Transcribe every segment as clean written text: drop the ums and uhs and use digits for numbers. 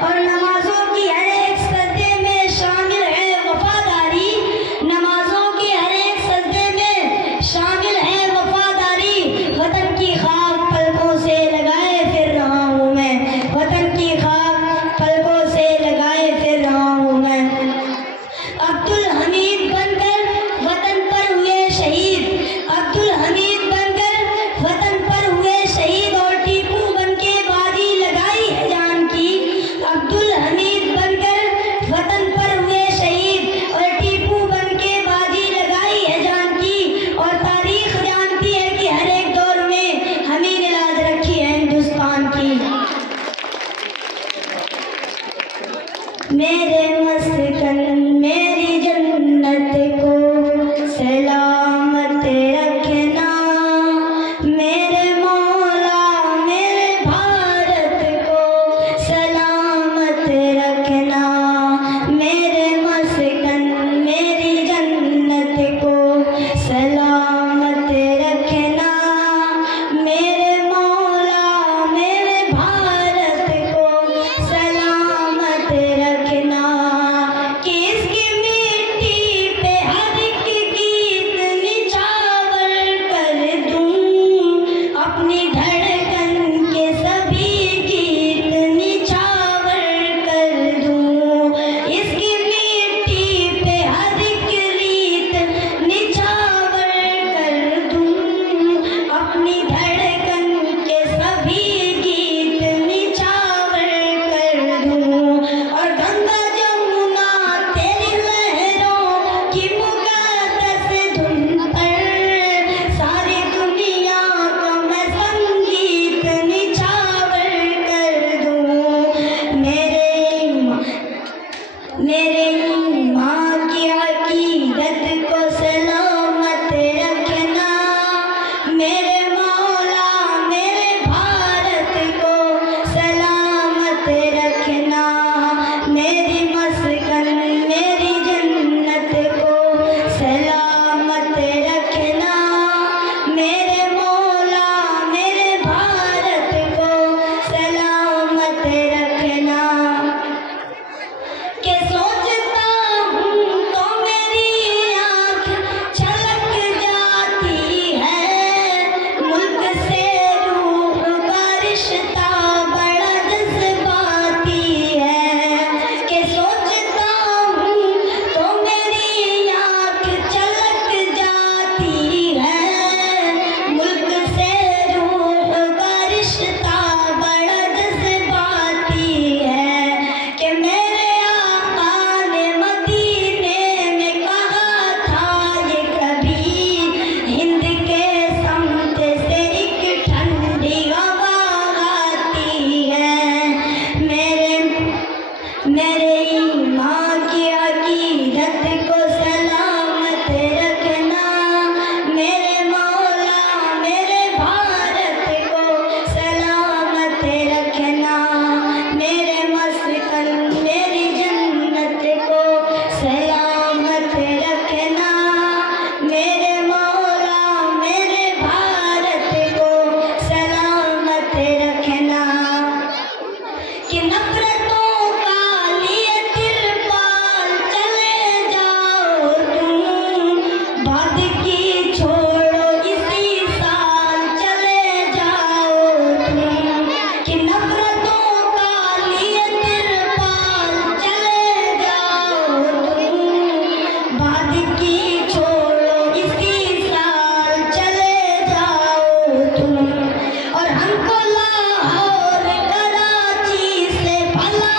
और नमाजों की हर एक सजदे में शामिल है वफादारी, नमाजों के हर एक सजदे में शामिल है वफादारी। वतन की खाक पलकों से लगाए फिर रहा हूँ मैं, वतन की खाक पलकों से लगाए फिर रहा हूँ मैं। अब्दुल हमीद बनकर वतन पर हुए शहीद, अब्दुल हमीद बनकर वतन पर हुए शहीद और टीपू बनके बाजी लगाई है जान की। अब्दुल हमीद बनकर वतन पर हुए शहीद और टीपू बनके बाजी लगाई है जान की। और तारीख जानती है कि हर एक दौर में हमीर लाज रखी है हिंदुस्तान की। मेरे मस्कन मेरी जन्नत को सलामत रखना, मेरे मौला मेरे भारत को सलामत रखना। मेरे मस्कन मेरी जन्नत को सलामत रखना, मेरे मौला मेरे भारत को सलामत रखना। कि इसकी मिट्टी पे हर एक गीत निछावर कर दूं, अपनी धड़कन के सभी गीत निछावर कर दूं। इसकी मिट्टी पे हर एक रीत निछावर कर दूं, अपनी धड़कन के सभी गीत निछावर कर दूं। और गंगा जमुना तेरी लहरों की मुक़द्दस धुन पर सारी दुनिया का मैं संगीत निछावर कर दूं। मेरे माँ की अकीदत को सलामत रखना, मेरे मौला मेरे भारत को सलामत रखना। मेरी मस्कन मेरी जन्नत को सलामत रखना, मेरे मौला मेरे भारत को सलामत रखना। के सोचता हूँ तो मेरी आँख छलक जाती है, मुल्क से रूह का रिश्ता बड़ा जज्बाती है। के सोचता हूँ तो मेरी आँख छलक जाती है, मुल्क से रूह का रिश्ता बड़ा जज्बाती है। कि मेरे आका ने मदीने में कहा था ये कभी, हिंद के समत से एक ठंडी हवा आती है। मेरे माँ की अकीदत को सलामत रखना, मेरे मौला मेरे भारत को सलामत रखना। मेरे मस्कन मेरी जन्नत को सलामत रखना, मेरे मौला मेरे भारत को सलामत रखना। कि नफरतों का लिए तिरपाल चले जाओ तुम, बाद की छोड़ो इसी साल चले जाओ तुम। कि नफरतों का लिए तिरपाल चले जाओ तुम, बाद की छोड़ो इसी साल चले जाओ तुम। और हमको लाहौर कराची से भला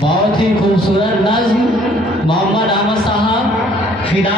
बहुत ही खूबसूरत नज्म मोहम्मद अहमद साहब फिदा।